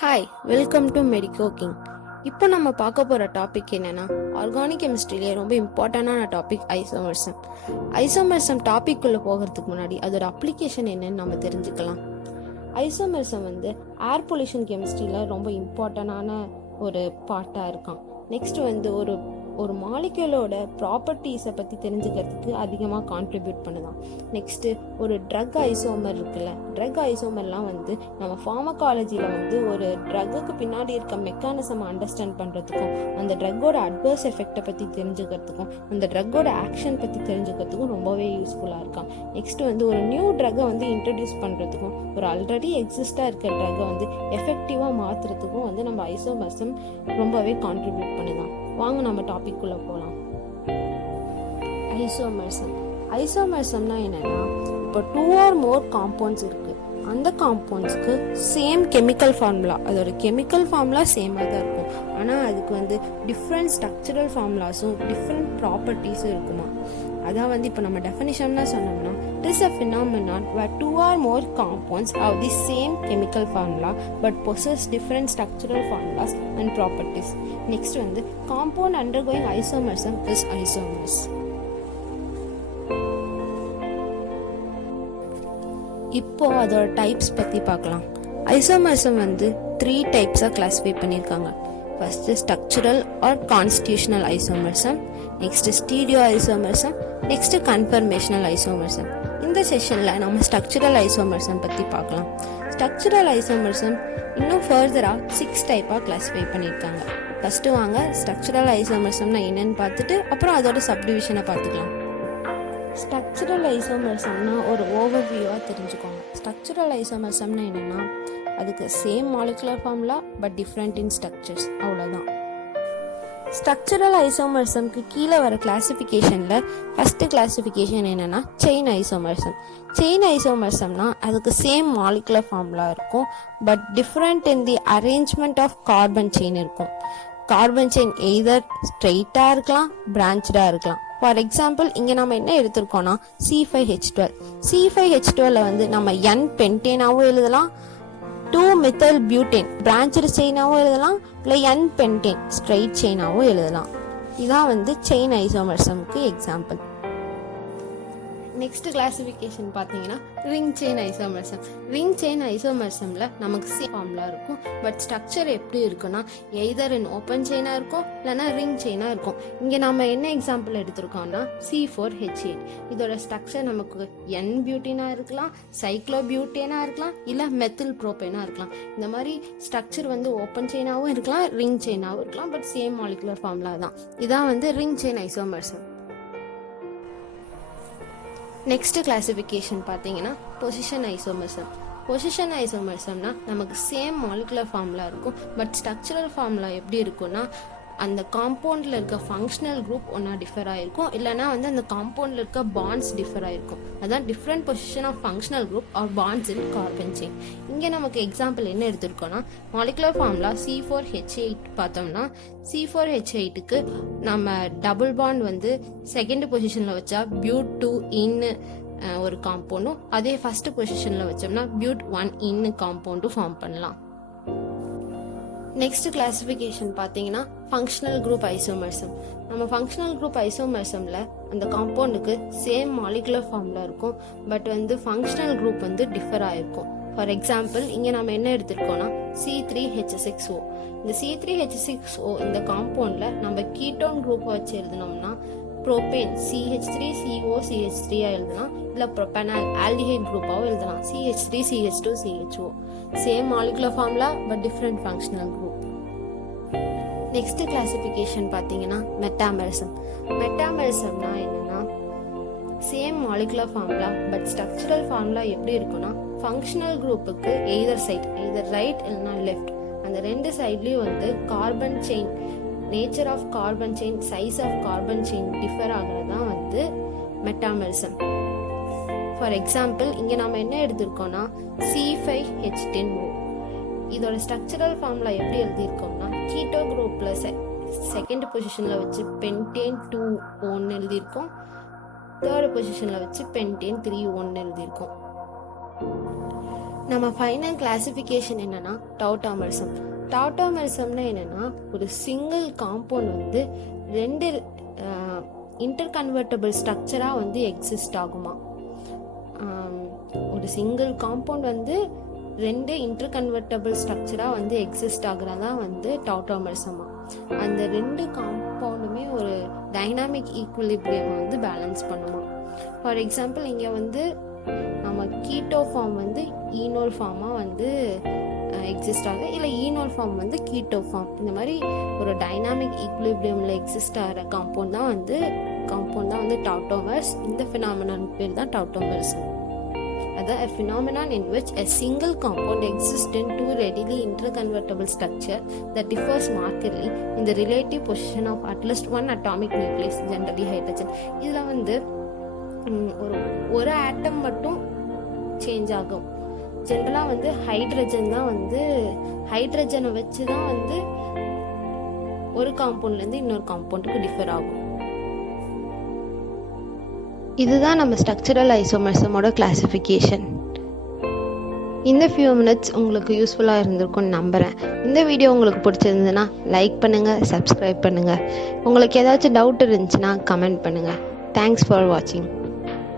Hi, welcome to medico king. இப்போ நம்ம பார்க்க போகிற டாபிக் என்னென்னா, ஆர்கானிக் கெமிஸ்ட்ரியிலே ரொம்ப இம்பார்ட்டண்டான டாபிக் ஐசோமர்சம். ஐசோமர்சம் டாபிக்குள்ளே போகிறதுக்கு முன்னாடி அதோட அப்ளிகேஷன் என்னன்னு நம்ம தெரிஞ்சுக்கலாம். ஐசோமர்சம் ஏர் பொல்யூஷன் கெமிஸ்ட்ரியில் ரொம்ப இம்பார்ட்டண்டான ஒரு பார்ட்டாக இருக்கான். நெக்ஸ்ட் ஒரு மாலிக்யூலோட ப்ராப்பர்ட்டிஸை பற்றி தெரிஞ்சுக்கிறதுக்கு அதிகமாக கான்ட்ரிபியூட் பண்ணுதான். நெக்ஸ்ட்டு ஒரு ட்ரக் ஐசோமர் இருக்குல்ல, ட்ரக் ஐசோமர்லாம் நம்ம ஃபார்மகாலஜியில் ஒரு ட்ரக்குக்கு பின்னாடி இருக்க மெக்கானிசம் அண்டர்ஸ்டாண்ட் பண்ணுறதுக்கும், அந்த ட்ரக்கோட அட்வர்ஸ் எஃபெக்டை பற்றி தெரிஞ்சுக்கிறதுக்கும், அந்த ட்ரக்கோட ஆக்ஷன் பற்றி தெரிஞ்சுக்கிறதுக்கும் ரொம்பவே யூஸ்ஃபுல்லாக இருக்கான். நெக்ஸ்ட் ஒரு நியூ ட்ரக்கை இன்ட்ரடியூஸ் பண்ணுறதுக்கும், ஒரு ஆல்ரெடி எக்ஸிஸ்டாக இருக்க ட்ரக்கை எஃபெக்டிவாக மாற்றுறதுக்கும் நம்ம ஐசோமர்சம் ரொம்பவே கான்ட்ரிபியூட் பண்ணுதான். வாங்க நம்ம டாபிக் குள்ள போகலாம். ஐசோமர்சம்னா என்னன்னா, இப்போ 2 or more காம்பவுண்ட்ஸ் இருக்கு. அந்த காம்பவுண்ட்ஸ்க்கு சேம் கெமிக்கல் ஃபார்முலா, அதோட கெமிக்கல் ஃபார்முலா சேமாக தான் இருக்கும். ஆனால் அதுக்கு டிஃப்ரெண்ட் ஸ்ட்ரக்சரல் ஃபார்முலாஸும் டிஃப்ரெண்ட் ப்ராப்பர்ட்டிஸும் இருக்குமா. அதான் இப்போ நம்ம டெஃபினிஷன் தான் சொன்னோம்னா, it is a phenomenon where 2 or more compounds have the same chemical formula but possess different structural formulas and properties. Next compound undergoing isomerism is isomers. இப்போ அதோட டைப்ஸ் பற்றி பார்க்கலாம். ஐசோமர்சம் 3 டைப்ஸாக கிளாஸிஃபை பண்ணியிருக்காங்க. First structural or constitutional isomerism, next stereo isomerism, next conformational isomerism. இந்த செஷனில் நம்ம structural ஐசோமர்சம் பற்றி பார்க்கலாம். ஸ்ட்ரக்சரல் ஐசோமர்சம் இன்னும் ஃபர்தராக 6 டைப்பாக கிளாஸிஃபை பண்ணியிருக்காங்க. ஃபஸ்ட்டு வாங்க ஸ்ட்ரக்சரல் ஐசோமர்சம்னா என்னன்னு பார்த்துட்டு அப்புறம் அதோட சப்டிவிஷனை பார்த்துக்கலாம். ஸ்ட்ரக்சரல் ஐசோமர்சம்னா ஒரு ஓவர்வியூவாக தெரிஞ்சுக்கோங்க. ஸ்ட்ரக்சரல் ஐசோமர்சம்னா என்னென்னா, அதுக்கு same molecular formula but different in structures, அவ்வளோதான். ஸ்ட்ரக்சரல் ஐசோமர்சம்க்கு கீழே வர கிளாசிஃபிகேஷனில் ஃபஸ்ட்டு கிளாசிஃபிகேஷன் என்னென்னா செயின் ஐசோமர்சம். செயின் ஐசோமர்சம்னா அதுக்கு சேம் மாலிகுலர் ஃபார்முலா இருக்கும் but different in the arrangement of carbon chain இருக்கும். கார்பன் செயின் எய்தர் ஸ்ட்ரெயிட்டாக இருக்கலாம், பிரான்ச்சாக இருக்கலாம். ஃபார் எக்ஸாம்பிள் இங்கே நம்ம என்ன எடுத்திருக்கோம்னா C5H12. C5H12 நம்ம N பென்டேனாவும் எழுதலாம், 2-methyl butane பிரான்ச்டு செயினாகவும் எழுதலாம், இல்லை N பென்டேன் ஸ்ட்ரெயிட் செயினாகவும் எழுதலாம். இதான் செயின் ஐசோமர்சம்க்கு எக்ஸாம்பிள். நெக்ஸ்ட் கிளாசிஃபிகேஷன் பார்த்தீங்கன்னா ரிங் செயின் ஐசோமர்சம். ரிங் செயின் ஐசோமர்சம்ல நமக்கு சேம் ஃபார்முலா இருக்கும் பட் ஸ்ட்ரக்சர் எப்படி இருக்குன்னா, எய்தர் இன் ஓப்பன் செயினாக இருக்கும் இல்லைனா ரிங் செயினாக இருக்கும். இங்கே நம்ம என்ன எக்ஸாம்பிள் எடுத்திருக்கோம்னா C4H8. இதோட ஸ்ட்ரக்சர் நமக்கு N பியூட்டினாக இருக்கலாம், சைக்ளோ பியூட்டேனாக இருக்கலாம், இல்லை மெத்தில் ப்ரோப்பேனாக இருக்கலாம். இந்த மாதிரி ஸ்ட்ரக்சர் ஓப்பன் செயினாகவும் இருக்கலாம், ரிங் செயினாகவும் இருக்கலாம், பட் சேம் மாலிகுலர் ஃபார்முலா தான். இதான் ரிங் செயின் ஐசோமர்சம். நெக்ஸ்ட் கிளாசிஃபிகேஷன் பார்த்தீங்கன்னா பொசிஷன் ஐசோமர்சம். பொசிஷன் ஐசோமர்சம்னா நமக்கு சேம் மாலிகுலர் ஃபார்முலா இருக்கும் பட் ஸ்ட்ரக்சரல் ஃபார்முலா எப்படி இருக்கும்னா, அந்த காம்பவுண்டில் இருக்க ஃபங்க்ஷனல் குரூப் ஒன்றா டிஃபர் ஆகிருக்கும், இல்லைனா அந்த காம்பவுண்டில் இருக்க பாண்ட்ஸ் டிஃபர் ஆகிருக்கும். அதான் different position of functional group or bonds in carbon chain. இங்கே நமக்கு எக்ஸாம்பிள் என்ன எடுத்திருக்கோம்னா, மாலிகுலர் ஃபார்முலா C4H8 பார்த்தோம்னா, C4H8க்கு நம்ம டபுள் பாண்ட் செகண்ட் பொசிஷனில் வச்சா பியூட் 2 இன்னு ஒரு காம்பவுண்டும், அதே ஃபர்ஸ்ட் பொசிஷனில் வச்சோம்னா பியூட் 1 இன்னு காம்பவுண்டும் ஃபார்ம் பண்ணலாம். நெக்ஸ்ட் கிளாசிஃபிகேஷன் பார்த்தீங்கன்னா ஃபங்க்ஷனல் குரூப் ஐசோமர்சம். நம்ம ஃபங்க்ஷனல் குரூப் ஐசோமர்சமில் அந்த காம்பவுண்டுக்கு சேம் மாலிகுலர் ஃபார்முலா இருக்கும் பட் ஃபங்க்ஷனல் குரூப் டிஃபர் ஆகிருக்கும். ஃபார் எக்ஸாம்பிள் இங்கே நம்ம என்ன எடுத்திருக்கோம்னா C3H6O. இந்த C3H6O இந்த காம்பவுண்டில் நம்ம கீட்டோன் குரூப்பை வச்சு எழுதினோம்னா ப்ரோபேன் CH3COCH3 எழுதலாம், இல்லை ப்ரோபனால் ஆல்டிஹைட் குரூப்பாகவும் எழுதலாம் CH3CH2CHO. Same molecular formula but different functional group. Next classification பார்த்தீங்கன்னா மெட்டாமரிசம். மெட்டாமரிசம்னா என்னன்னா, same molecular formula but structural formula எப்படி இருக்குன்னா, ஃபங்க்ஷனல் குரூப்புக்கு எய்தர் ரைட் இல்லைனா லெஃப்ட், அந்த ரெண்டு சைட்லேயும் carbon chain nature of carbon chain, size of carbon chain differ ஆகிறது தான் மெட்டாமரிசம். ஃபார் எக்ஸாம்பிள் இங்கே நம்ம என்ன எடுத்திருக்கோம்னா C5H10O. இதோட ஸ்ட்ரக்சரல் ஃபார்முலா எப்படி எழுதியிருக்கோம்னா, கீட்டோ குரூப்பில் செகண்ட் பொசிஷனில் வச்சு பென்டேன் 2 எழுதியிருக்கோம், தேர்ட் பொசிஷனில் வச்சு பென்டேன் 3 எழுதியிருக்கோம். நம்ம ஃபைனல் கிளாசிஃபிகேஷன் என்னன்னா டவுட்டோமரிசம். டவுட்டோமரிசம்னா என்னன்னா ஒரு சிங்கிள் காம்பவுண்ட் வந்து 2 இன்டர்கன்வெர்ட்டபிள் ஸ்ட்ரக்சராக வந்து எக்ஸிஸ்ட் ஆகுமா. ஒரு சிங்கிள் காம்பவுண்ட் வந்து 2 இன்டர்கன்வெர்ட்டபிள் ஸ்ட்ரக்சராக வந்து எக்ஸிஸ்ட் ஆகுறதா வந்து டவுட்டோமரிசமா. அந்த 2 காம்பவுண்டுமே ஒரு டைனாமிக் ஈக்குவிலிபிரியம் வந்து பேலன்ஸ் பண்ணுமா. ஃபார் எக்ஸாம்பிள் இங்கே வந்து நம்ம கீட்டோ ஃபார்ம் வந்து ஈனோல் ஃபார்மாக வந்து எக்ஸிஸ்ட் ஆகுது, இல்லை ஈனோல் ஃபார்ம் வந்து கீட்டோ ஃபார்ம். இந்த மாதிரி ஒரு டைனாமிக் ஈக்குலிபிரியமில் எக்ஸிஸ்ட் ஆகிற காம்பவுண்ட் தான் வந்து டவுட்டோமர்ஸ். இந்த ஃபினாமினான் பேர் தான் டவுட்டோமரிசம். அதாவது a phenomenon in which a single compound exists in 2 readily interconvertible structure that differs markedly in the relative position of at least one atomic nucleus, generally hydrogen. இதில் வந்து ஒரு ஆட்டம் மட்டும் சேஞ்ச் ஆகும். ஜென்ரலாக வந்து ஹைட்ரஜன் தான் வந்து ஹைட்ரஜனை வச்சு தான் வந்து ஒரு காம்பவுண்ட்லேருந்து இன்னொரு காம்பவுண்டுக்கு டிஃபர் ஆகும். இதுதான் நம்ம ஸ்ட்ரக்சரல் ஐசோமரிசமோட கிளாசிஃபிகேஷன். இந்த ஃபியூ மினிட்ஸ் உங்களுக்கு யூஸ்ஃபுல்லாக இருந்திருக்கும்னு நம்புகிறேன். இந்த வீடியோ உங்களுக்கு பிடிச்சிருந்ததுன்னா லைக் பண்ணுங்கள், சப்ஸ்கிரைப் பண்ணுங்கள். உங்களுக்கு ஏதாச்சும் டவுட் இருந்துச்சுன்னா கமெண்ட் பண்ணுங்கள். தேங்க்ஸ் ஃபார் வாட்சிங்.